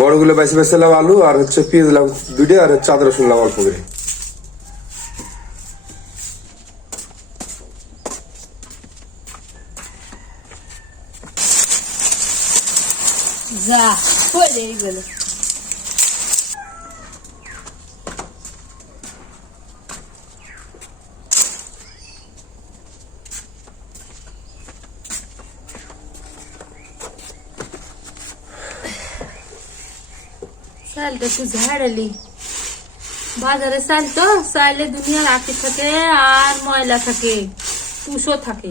বড়গুলো বাইসে বাইসে লাও আলু আর হচ্ছে পেঁয়াজ লাও দুইটা আর হচ্ছে আদা রসুন লাও অল্প করে। যা হয়ে গেল। চালটা একটু ঝাড়ালি, বাজারে চাল তো চাইলে দুনিয়ার আটি থাকে আর ময়লা থাকে, তুষও থাকে।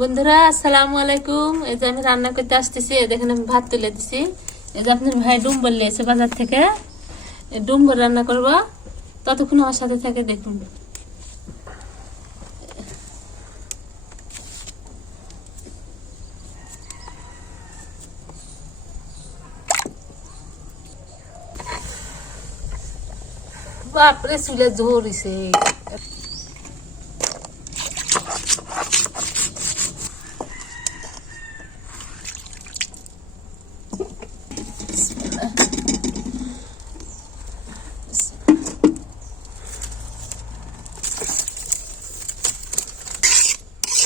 বন্ধুরা আসসালামু আলাইকুম। এই যে আমি রান্না করতে আসতেছি, দেখেন আমি ভাত তুলে দিছি। এই যে আপনার ভাই ডুম্বর নিয়েছে বাজার থেকে, ডুম্বর রান্না করবো। ততক্ষণ আমার সাথে থাকে দেখুন। বাপরে চুলে জোর হইছে।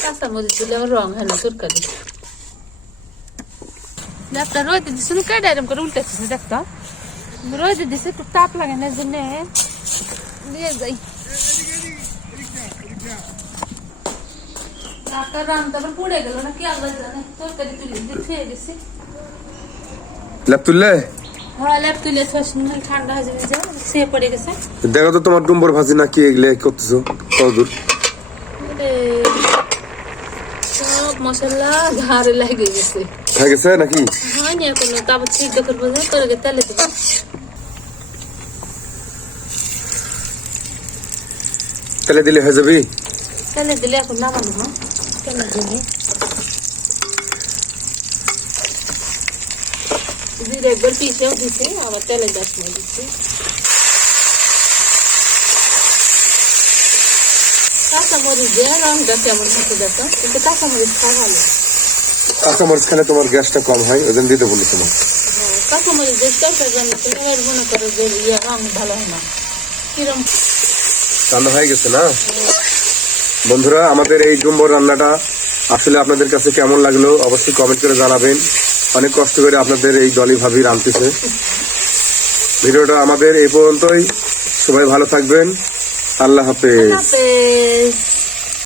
কাঁচামরিচ দিলে আমার রং হয় না তরকারি। ল্যাপটা রোদে দিচ্ছে কেটে এরকম করে উল্টাচ্ছিস, দেখতো রোদে দিচ্ছে একটু তাপ লাগে না, জন্য নিয়ে যাই। রান্না আবার পুড়ে গেল না কি আল্লাহ জানে। তরকারি তুলে দিয়ে খেয়ে গেছি। ল্যাপ তুললে? হ্যাঁ ল্যাপ তুলে ঠান্ডা হয়ে যাবে, শুয়ে পড়ে গেছে। দেখো তো তোমার ডুম্বর ভাজি না কি এগুলো করতেছো কতদূর? সব মশলা ঘাড়ে লেগে গেছে। হয়ে গেছে নাকি? হয়নি এখনো, তারপর সিদ্ধ করবো, করে তেলে দেবো। তেলে দিলে হয়ে যাবি? তেলে দিলে এখন নামানো না, তেলে দিলে জিরে একবার পিসেও দিচ্ছি, আবার তেলে দশ মিনিট দিচ্ছি। কাঁচামরিচ দিয়ে রংটা কেমন হচ্ছে দেখো, কিন্তু কাঁচামরিচ খাওয়া ভালো। কাঁচামরিচ খেলে তোমার গ্যাসটা কম হয়, ওই জন্য দিতে বলি তোমার। কাঁচামরিচ দিয়ে তরকারি রান্না এবার মনে করো যে রং ভালো হয় না, কিরম রান্না হয়ে গেছে না? বন্ধুরা আমাদের এই ডুম্বর রান্নাটা আসলে আপনাদের কাছে কেমন লাগলো অবশ্যই কমেন্ট করে জানাবেন। অনেক কষ্ট করে আপনাদের এই দলি ভাবি রাঁধতেছে। ভিডিওটা আমাদের এই পর্যন্তই। সবাই ভালো থাকবেন। আল্লাহ হাফেজ।